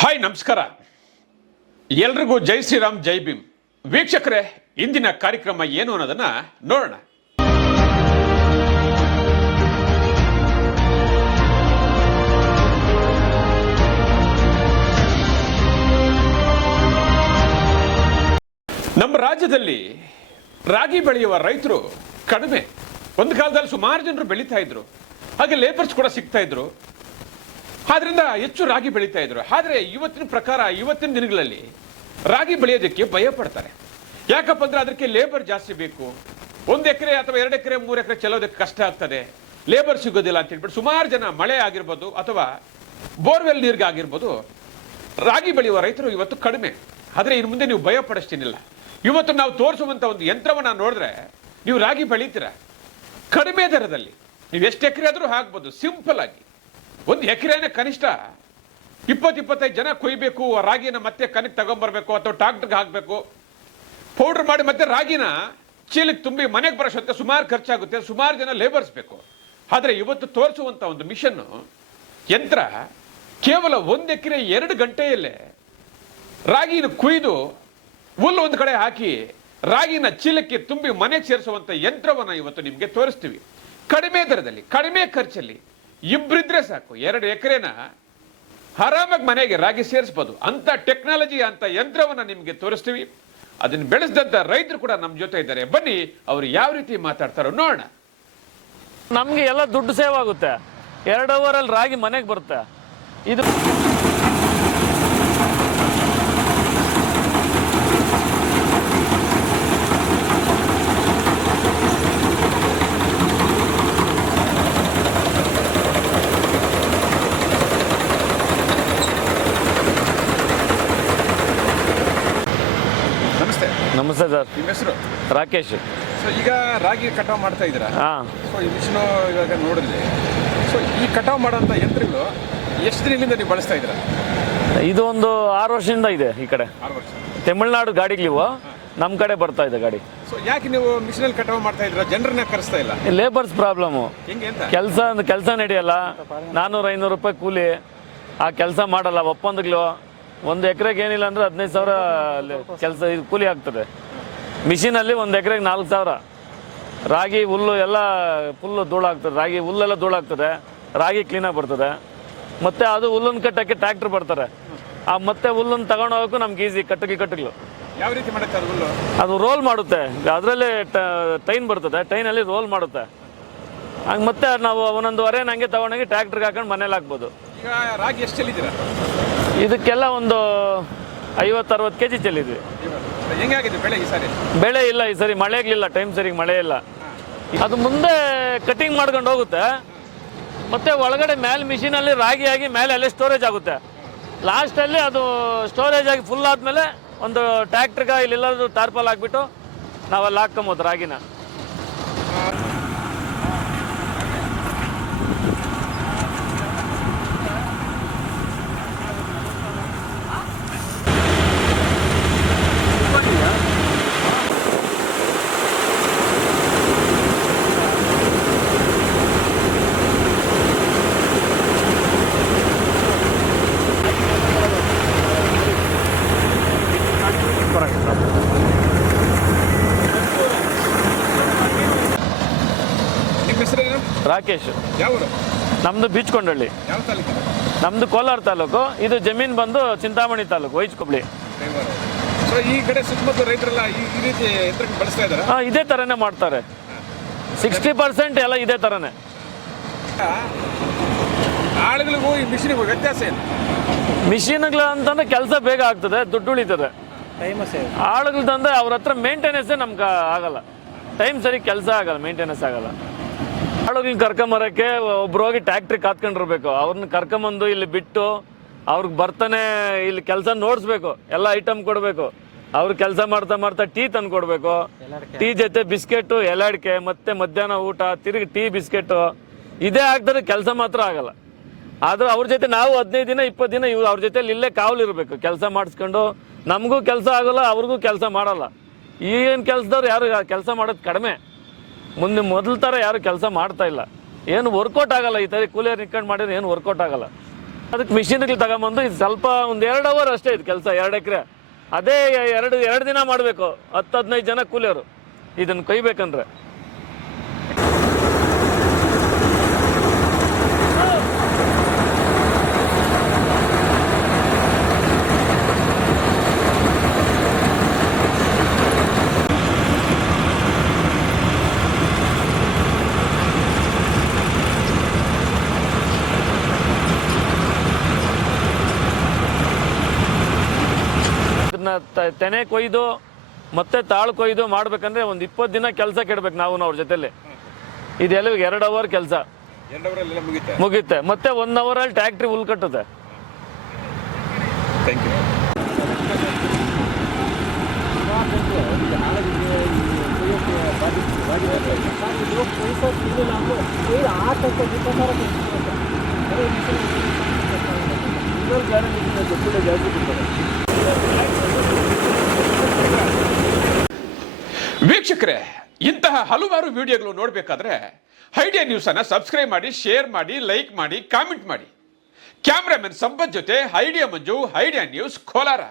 Hi, ನಮಸ್ಕಾರ. ಎಲ್ರಿಗೂ ಜೈ ಶ್ರೀರಾಮ್, ಜೈ ಭೀಮ್. ವೀಕ್ಷಕರೇ, ಇಂದಿನ ಕಾರ್ಯಕ್ರಮ ಏನು ಅನ್ನೋದನ್ನ ನೋಡೋಣ. ನಮ್ಮ ರಾಜ್ಯದಲ್ಲಿ ರಾಗಿ ಬೆಳೆಯುವ ರೈತರು ಕಡಿಮೆ. ಒಂದು ಕಾಲದಲ್ಲಿ ಸುಮಾರು ಜನರು ಬೆಳೀತಾ ಇದ್ರು. ಹಾಗೆ ಲೇಬರ್ಸ್ ಕೂಡ ಸಿಗ್ತಾ ಇದ್ರು. ಆದ್ರಿಂದ ಹೆಚ್ಚು ರಾಗಿ ಬೆಳೀತಾ ಇದ್ರು. ಆದ್ರೆ ಇವತ್ತಿನ ಪ್ರಕಾರ, ಇವತ್ತಿನ ದಿನಗಳಲ್ಲಿ ರಾಗಿ ಬೆಳೆಯೋದಕ್ಕೆ ಭಯ ಪಡ್ತಾರೆ. ಯಾಕಪ್ಪ ಅಂದ್ರೆ ಅದಕ್ಕೆ ಲೇಬರ್ ಜಾಸ್ತಿ ಬೇಕು. ಒಂದು ಎಕರೆ ಅಥವಾ ಎರಡು ಎಕರೆ, ಮೂರು ಎಕರೆ ಚೆಲ್ಲೋದಕ್ಕೆ ಕಷ್ಟ ಆಗ್ತದೆ. ಲೇಬರ್ ಸಿಗೋದಿಲ್ಲ ಅಂತ ಹೇಳ್ಬಿಟ್ಟು ಸುಮಾರು ಜನ ಮಳೆ ಆಗಿರ್ಬೋದು ಅಥವಾ ಬೋರ್ವೆಲ್ ನೀರಿಗೆ ಆಗಿರ್ಬೋದು ರಾಗಿ ಬೆಳೆಯುವ ರೈತರು ಇವತ್ತು ಕಡಿಮೆ. ಆದರೆ ಇನ್ನು ಮುಂದೆ ನೀವು ಭಯ ಪಡಿಸ್ತೀನಿಲ್ಲ. ಇವತ್ತು ನಾವು ತೋರಿಸುವಂತ ಒಂದು ಯಂತ್ರವನ್ನ ನೋಡಿದ್ರೆ ನೀವು ರಾಗಿ ಬೆಳೀತೀರ? ಕಡಿಮೆ ದರದಲ್ಲಿ. ನೀವು ಎಷ್ಟು ಎಕರೆ ಆದರೂ ಹಾಕ್ಬೋದು ಸಿಂಪಲ್ ಆಗಿ. ಒಂದು ಎಕರೆನೇ ಕನಿಷ್ಠ ಇಪ್ಪತ್ತು ಇಪ್ಪತ್ತೈದು ಜನ ಕೊಯ್ಬೇಕು ರಾಗಿನ ಮತ್ತೆ ಕನಕ್ಕೆ ತಗೊಂಬರ್ಬೇಕು ಅಥವಾ ಟ್ರಾಕ್ಟರ್ಗೆ ಹಾಕಬೇಕು. ಪೌಡರ್ ಮಾಡಿ ಮತ್ತೆ ರಾಗಿನ ಚೀಲಕ್ಕೆ ತುಂಬಿ ಮನೆಗೆ ಬರೋಷ್ಟೊತ್ತೆ ಸುಮಾರು ಖರ್ಚಾಗುತ್ತೆ, ಸುಮಾರು ಜನ ಲೇಬರ್ಸ್ ಬೇಕು. ಆದರೆ ಇವತ್ತು ತೋರಿಸುವಂಥ ಒಂದು ಮಿಷನ್ನು ಯಂತ್ರ ಕೇವಲ ಒಂದು ಎಕರೆ ಎರಡು ಗಂಟೆಯಲ್ಲೇ ರಾಗಿನ ಕುಯ್ದು ಹುಲ್ಲು ಒಂದು ಕಡೆ ಹಾಕಿ ರಾಗಿನ ಚೀಲಕ್ಕೆ ತುಂಬಿ ಮನೆಗೆ ಸೇರಿಸುವಂತ ಯಂತ್ರವನ್ನ ಇವತ್ತು ನಿಮಗೆ ತೋರಿಸ್ತೀವಿ. ಕಡಿಮೆ ದರದಲ್ಲಿ, ಕಡಿಮೆ ಖರ್ಚಲ್ಲಿ. ಇಬ್ಬರಿದ್ರೆ ಸಾಕು. ಎರಡು ಎಕರೆನ ಆರಾಮಾಗಿ ಮನೆಗೆ ರಾಗಿ ಸೇರಿಸ್ಬೋದು. ಅಂತ ಟೆಕ್ನಾಲಜಿ ಅಂತ ಯಂತ್ರವನ್ನ ನಿಮಗೆ ತೋರಿಸ್ತೀವಿ. ಅದನ್ನು ಬೆಳೆಸಿದಂಥ ರೈತರು ಕೂಡ ನಮ್ಮ ಜೊತೆ ಇದ್ದಾರೆ. ಬನ್ನಿ, ಅವರು ಯಾವ ರೀತಿ ಮಾತಾಡ್ತಾರೋ ನೋಡೋಣ. ನಮಗೆ ಎಲ್ಲ ದುಡ್ಡು ಸೇವ್ ಆಗುತ್ತೆ. ಎರಡು ಅವರಲ್ಲಿ ರಾಗಿ ಮನೆಗೆ ಬರುತ್ತೆ. ಇದು ನಮಸ್ತೆ ಸರ್. ನಿಮ್ಮ ಹೆಸರು? ರಾಕೇಶ್. ಸೊ ಈಗ ರಾಗಿ ಕಟಾವ್ ಮಾಡ್ತಾ ಇದ್ದೀರಾ? ಹಾಂ. ಸೊ ಈ ಮಿಷಿನ್ ಇವಾಗ ನೋಡಿದ್ವಿ. ಸೊ ಈ ಕಟಾವ್ ಮಾಡೋಂಥ ಯಂತ್ರಗಳು ಎಷ್ಟು ದಿನದಿಂದ ನೀವು ಬಳಸ್ತಾ ಇದ್ದೀರಾ? ಇದು ಒಂದು ಆರು ವರ್ಷದಿಂದ ಇದೆ ಈ ಕಡೆ. ಆರು ವರ್ಷ. ತಮಿಳ್ನಾಡು ಗಾಡಿಗಳಿವು ನಮ್ಮ ಕಡೆ ಬರ್ತಾ ಇದೆ ಗಾಡಿ. ಸೊ ಯಾಕೆ ನೀವು ಮಿಷಿನಲ್ಲಿ ಕಟಾವ್ ಮಾಡ್ತಾ ಇದ್ದೀರಾ? ಜನರನ್ನ ಕರೆಸ್ತಾ ಇಲ್ಲ. ಲೇಬರ್ಸ್ ಪ್ರಾಬ್ಲಮ್ಮು ಹೆಂಗೆ ಅಂತ? ಕೆಲಸ ಕೆಲಸ ನಡೆಯಲ್ಲ. ನಾನ್ನೂರು ಐನೂರು ರೂಪಾಯಿ ಕೂಲಿ. ಆ ಕೆಲಸ ಮಾಡಲ್ಲ. ಒಪ್ಪಂದಗಳು ಒಂದು ಎಕರೆಗೆ ಏನಿಲ್ಲ ಅಂದ್ರೆ ಹದಿನೈದು ಸಾವಿರ ಕೆಲಸ ಇದು ಕೂಲಿ ಆಗ್ತದೆ. ಮಿಷಿನಲ್ಲಿ ಒಂದು ಎಕರೆಗೆ ನಾಲ್ಕು ಸಾವಿರ. ರಾಗಿ ಹುಲ್ಲು ಎಲ್ಲ ಫುಲ್ಲು ಧೂಳಾಗ್ತದೆ. ರಾಗಿ ಹುಲ್ಲೆಲ್ಲ ಧೂಳಾಗ್ತದೆ. ರಾಗಿ ಕ್ಲೀನಾಗಿ ಬರ್ತದೆ. ಮತ್ತು ಅದು ಹುಲ್ಲನ್ನು ಕಟ್ಟೋಕ್ಕೆ ಟ್ರ್ಯಾಕ್ಟ್ರ್ ಬರ್ತಾರೆ. ಆ ಮತ್ತೆ ಹುಲ್ಲನ್ನು ತಗೊಂಡು ಹೋಗೋಕ್ಕೂ ನಮ್ಗೆ ಈಸಿ ಕಟ್ಟಗಿ ಕಟ್ಟಗಳು. ಯಾವ ರೀತಿ ಮಾಡುತ್ತೆ ಅದು ಹುಲ್ಲು? ಅದು ರೋಲ್ ಮಾಡುತ್ತೆ. ಅದರಲ್ಲಿ ಟೈನ್ ಬರ್ತದೆ. ಟೈನಲ್ಲಿ ರೋಲ್ ಮಾಡುತ್ತೆ. ಹಂಗೆ ಮತ್ತೆ ನಾವು ಒಂದೊಂದು ವರೆ ಹಂಗೆ ತಗೊಂಡೋಗಿ ಟ್ರ್ಯಾಕ್ಟ್ರಿಗೆ ಹಾಕೊಂಡು ಮನೇಲಿ ಹಾಕ್ಬೋದು. ಈಗ ರಾಗಿ ಎಷ್ಟು ಚೆಲ್ಲಿದ್ದೀರಾ? ಇದಕ್ಕೆಲ್ಲ ಒಂದು ಐವತ್ತು ಅರವತ್ತು ಕೆ ಜಿ ಚೆಲ್ಲಿದ್ವಿ ಬೆಳೆ ಈ ಸಾರಿ? ಬೆಳೆ ಇಲ್ಲ ಈ ಸರಿ ಮಳೆಗ್ಲಿಲ್ಲ ಟೈಮ್ ಸರಿಗೆ ಮಳೆ ಇಲ್ಲ. ಅದು ಮುಂದೆ ಕಟಿಂಗ್ ಮಾಡ್ಕೊಂಡು ಹೋಗುತ್ತೆ. ಮತ್ತೆ ಒಳಗಡೆ ಮೇಲೆ ಮಿಷಿನಲ್ಲಿ ರಾಗಿ ಆಗಿ ಮೇಲೆ ಅಲ್ಲೇ ಸ್ಟೋರೇಜ್ ಆಗುತ್ತೆ. ಲಾಸ್ಟಲ್ಲಿ ಅದು ಸ್ಟೋರೇಜ್ ಆಗಿ ಫುಲ್ ಆದಮೇಲೆ ಒಂದು ಟ್ಯಾಕ್ಟ್ರಿಗ ಇಲ್ಲೆಲ್ಲರೂ ಟಾರ್ಪಲ್ ಹಾಕ್ಬಿಟ್ಟು ನಾವೆಲ್ಲ ಹಾಕ್ಕೊಂಬೋದು ರಾಗಿನ ನಿಮ್ಮ ಹೆಸರೇನು ರಾಕೇಶ್. ನಮ್ದು ಬೀಚ್ಕೊಂಡಳ್ಳಿ. ನಮ್ದು ನಮ್ಮದು ಕೋಲಾರ ತಾಲೂಕು. ಇದು ಜಮೀನ್ ಬಂದು ಚಿಂತಾಮಣಿ ತಾಲೂಕು ವೈಚ್ಕೊಬ್ಳಿ ಸೊ ಈ ಕಡೆ ಸುತ್ತಮುತ್ತ ರೈತರೆಲ್ಲ ಈ ಈ ರೀತಿ ಯಂತ್ರಕ್ಕೆ ಬಳಸ್ತಾ ಇದ್ದಾರಾ? ಹಾಂ ಇದೇ ಥರನೇ ಮಾಡ್ತಾರೆ. ಸಿಕ್ಸ್ಟಿ ಪರ್ಸೆಂಟ್ ಎಲ್ಲ ಇದೇ ಥರನೇ ಆಳುಗಳಿಗೂ ಈ ಮಿಷಿನಿಗೂ ವ್ಯತ್ಯಾಸ ಏನು? ಮಿಷಿನ್ಗಳ ಅಂತಂದ್ರೆ ಕೆಲಸ ಬೇಗ ಆಗ್ತದೆ ದುಡ್ಡು ಉಳಿತದೆ. ಆಳುಗಳದಂದ್ರೆ ಅವ್ರ ಹತ್ರ ಮೇಂಟೆನೆನ್ಸೇ ನಮ್ಗೆ ಆಗಲ್ಲ. ಟೈಮ್ ಸರಿ ಕೆಲಸ ಆಗಲ್ಲ ಮೇಂಟೆನೆನ್ಸ್ ಆಗಲ್ಲ. ಆಳುಗಳನ್ನ ಕರ್ಕೊಂಬರಕ್ಕೆ ಒಬ್ರು ಹೋಗಿ ಟ್ಯಾಕ್ಟ್ರಿ ಕಾತ್ಕೊಂಡಿರ್ಬೇಕು. ಅವ್ರನ್ನ ಕರ್ಕೊಂಬಂದು ಇಲ್ಲಿ ಬಿಟ್ಟು ಅವ್ರಿಗೆ ಬರ್ತಾನೆ ಇಲ್ಲಿ ಕೆಲಸ ನೋಡಿಸ್ಬೇಕು. ಎಲ್ಲ ಐಟಮ್ ಕೊಡಬೇಕು. ಅವ್ರು ಕೆಲಸ ಮಾಡ್ತಾ ಮಾಡ್ತಾ ಟೀ ತಂದು ಕೊಡಬೇಕು. ಟೀ ಜೊತೆ ಬಿಸ್ಕೆಟು ಎಲಾಡಿಕೆ ಮತ್ತೆ ಮಧ್ಯಾಹ್ನ ಊಟ ತಿರುಗಿ ಟೀ ಬಿಸ್ಕೆಟು. ಇದೇ ಆಗ್ತಾರೆ ಕೆಲಸ ಮಾತ್ರ ಆಗಲ್ಲ. ಆದ್ರೆ ಅವ್ರ ಜೊತೆ ನಾವು ಹದಿನೈದು ದಿನ ಇಪ್ಪತ್ತು ದಿನ ಇವ್ರು ಅವ್ರ ಜೊತೆ ಇಲ್ಲೇ ಕಾವಲ್ ಇರಬೇಕು. ಕೆಲಸ ಮಾಡಿಸ್ಕೊಂಡು ನಮಗೂ ಕೆಲಸ ಆಗಲ್ಲ ಅವ್ರಿಗೂ ಕೆಲಸ ಮಾಡಲ್ಲ. ಈಗಿನ ಕೆಲಸದವ್ರು ಯಾರು ಕೆಲಸ ಮಾಡೋದು ಕಡಿಮೆ. ಮುಂದೆ ಮೊದಲ ಥರ ಯಾರು ಕೆಲಸ ಮಾಡ್ತಾ ಇಲ್ಲ. ಏನು ವರ್ಕೌಟ್ ಆಗಲ್ಲ ಈ ಥರ ಕೂಲಿಯರ್ ನಿಂತ್ಕೊಂಡು ಮಾಡಿದ್ರೆ ಏನು ವರ್ಕೌಟ್ ಆಗಲ್ಲ. ಅದಕ್ಕೆ ಮಿಷಿನ್ಗಳು ತಗೊಂಬಂದು ಇದು ಸ್ವಲ್ಪ ಒಂದು ಎರಡು ಅವರ್ ಅಷ್ಟೇ ಇದು ಕೆಲಸ, ಎರಡು ಎಕರೆ. ಅದೇ ಎರಡು ಎರಡು ದಿನ ಮಾಡಬೇಕು, ಹತ್ತು, ಹದಿನೈದು ಜನ ಕೂಲಿಯರು. ಇದನ್ನು ಕೊಯ್ಬೇಕಂದ್ರೆ ಇದನ್ನ ತ- ತೆನೆ ಕೊಯ್ದು ಮತ್ತೆ ತಾಳು ಕೊಯ್ದು ಮಾಡ್ಬೇಕಂದ್ರೆ ಒಂದು ಇಪ್ಪತ್ತು ದಿನ ಕೆಲಸ ಕೆಡ್ಬೇಕು ನಾವು ಅವ್ರ ಜೊತೆಲಿ. ಇದೆಲ್ಲ ಎರಡು ಅವರ್ ಕೆಲಸ. ಮುಗಿತಾ? ಮುಗಿಯುತ್ತೆ ಮತ್ತೆ ಒನ್ ಅವರಲ್ಲಿ ಟ್ಯಾಕ್ಟ್ರಿ ಹುಲ್ ಕಟ್ಟುತ್ತೆ. ಥ್ಯಾಂಕ್ ವೀಕ್ಷಕರೇ, ಇಂತಹ ಹಲವಾರು ವಿಡಿಯೋಗಳು ನೋಡಬೇಕಾದ್ರೆ ಐಡಿಯಾ ನ್ಯೂಸ್ ಅನ್ನ ಸಬ್ಸ್ಕ್ರೈಬ್ ಮಾಡಿ, ಶೇರ್ ಮಾಡಿ, ಲೈಕ್ ಮಾಡಿ, ಕಾಮೆಂಟ್ ಮಾಡಿ. ಕ್ಯಾಮ್ರಾಮನ್ ಸಂಪತ್ ಜೊತೆ Idea Manju Idea news Kolar.